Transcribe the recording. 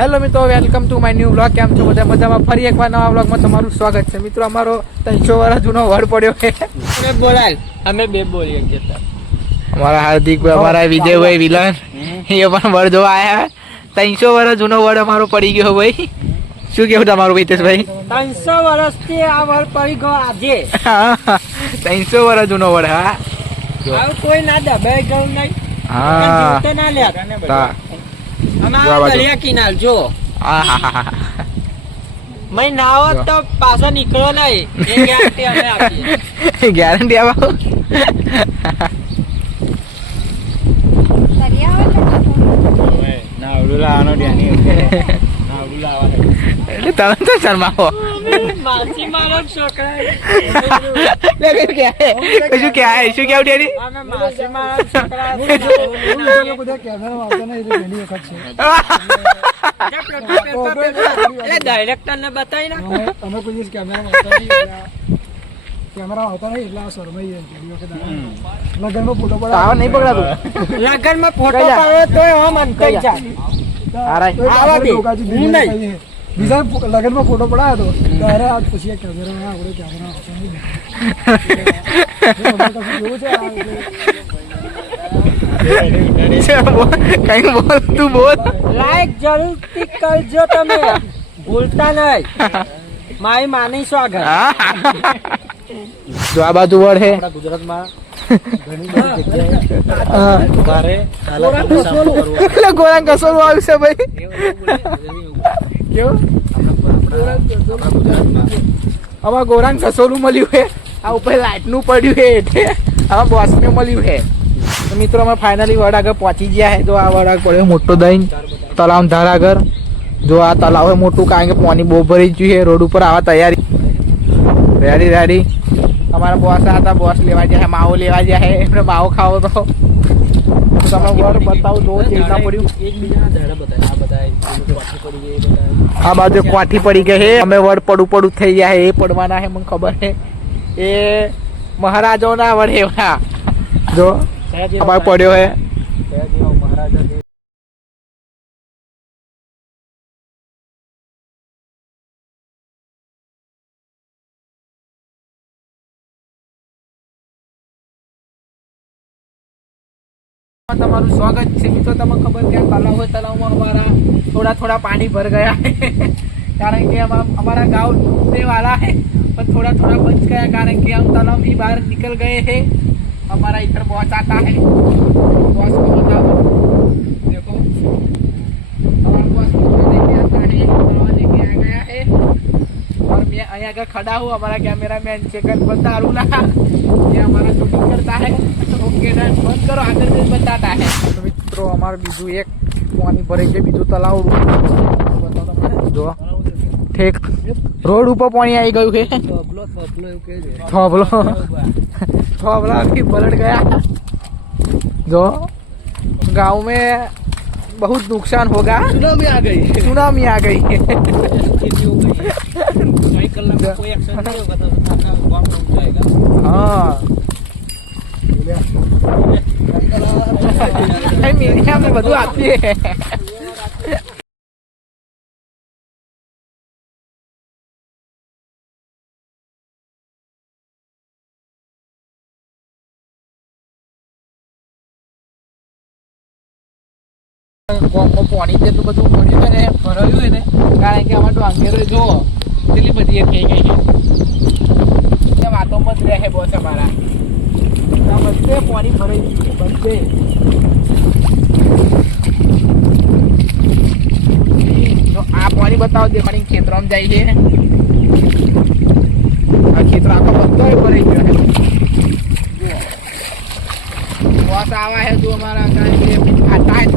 Hello મિત્રો welcome to my new blog કેમ છો બધા? મજામાં? ફરી એકવાર નવા બ્લોગમાં તમારું સ્વાગત છે. મિત્રો અમારો ત્રણસો વર્ષ જૂનો વડ પડ્યો છે. અમે બોલાય. અમે બે બોલીએ કહેતા અમારા હાર્દિકભાઈ અમારા વિજયભાઈ વિલન એ પણ વડ જોવા આવ્યા ત્રણસો વર્ષ જૂનો વડ અમારો પડી ગયો ભાઈ. શું કેવું તમારું હિતેશભાઈ? ત્રણસો વર્ષથી આ વર પડી ગયો આજે. ત્રણસો વર્ષ જૂનો વડ હા. કોઈ ના દબાઈ ગયો નહીં. હા. ના લે તા. જો આ અમારા બાજુ. દરિયા કિનાર જો. આહાહાહા. મેં ના હોત તો પાછો નીકળો નહીં. એ ગેરંટી અમે આપીએ. ગેરંટી આવો એટલે તમે તો શરમાવો. માસી મારો છોકરા લે, કશું કહે? કશું કહે? શું કેવું ડેડી? અમે માસી મારા છોકરા એટલે ડાયરેક્ટર ને બતાવી ના તાવ નહીં પકડાતું? લગનમાં ફોટો કઈ? પાડો તોય આમ અંતઈ કઈ જા? જાય આવા દે. હું નહીં. બીજા લગનમાં ફોટો પડાયો હતો ત્યારે આજ પછી કેમેરા આપણે કેમેરા કઈ બોલ તું બોલ લાઈક જરૂરથી કરજો તમે ભૂલતા નહીં મારી માની સ્વાગત હા. જો આ બાજુ વડ છે ગુજરાતમાં ગોળા કસોલું આવ્યું છે ભાઈ. કેવું? આમાં ગોરાંગ કસોલું મળ્યું છે. આ ઉપર લાઇટનું પડ્યું છે એટલે આમાં બોસને મળ્યું છે. તો મિત્રો અમે ફાઇનલી વડ આગળ પહોંચી ગયા છે. જો આ વડ આગળ પડ્યો મોટો દહીં તલાવ ધાર આગળ. જો આ તલાવ મોટું, કારણ કે પાણી બહુ ભરી ગયું છે. રોડ ઉપર આવા તૈયારી. રેડી રેડી અમારા બોસ હતા બોસ લેવા ગયા માવો લેવા ગયા એમને માવો ખાવો તો. તમે વડ બતાવું તો ચેતા પડ્યું. એકબીજાના ઝાડા બતાય આ બાજુ કોઠી પડી ગઈ હે અમે વડ પડું પડું થઈ ગયા હે એ પડવાના હે મને ખબર છે એ મહારાજોના વડ એવા. જો આ પડ્યો હે. મહારાજા તમારું સ્વાગત છે. મિત્રો, તમને ખબર કે તલાવ તલાવમાં અમારા થોડા થોડા પાણી ભર ગયા કારણ કે અમારા ગાંવ ડૂબનેવાળા હે પણ થોડા થોડા બચ ગયા, કારણ કે આમ તલાવની બહાર નીકળ ગયે હે અમારા ઇધર પહોંચાતા खड़ा हूँ हमारा कैमरा मैन चेकन बता ना ये हमारा शूटिंग करता है ओके डन બંધ કરો આગળ જઈને બતાતા હે તો મિત્રો અમારે બીજું એક પાણી ભરે છે બીજું તલાવ બતાવો તમને. જો ઠીક રોડ ઉપર પાણી આવી ગયું છે થોભલો થોભલો એવું કહે છે થોભલો થોભલા भी पलट गया जो गांव में बहुत नुकसान होगा સુનામી આ ગઈ सुनामी आ गई कलाक कोई एक्शन नहीं બધું આપીએ પાણી જેટલું બધું પડ્યું ને ભરાયું ને કારણ કે અમારું અંગેરો જો કેટલી બધી એ થઈ ગઈ છે વાતોમાં જ રહે બોસ અમારા. બધે પાણી ભરાઈ ગયું બધે આ પાણી બતાવો દે ખેતરમાં જાય છે. આ ખેતર આખો બધો ભરાઈ ગયો બોસ આવા હે જો અમારા કાંઈ આ ટાઈટ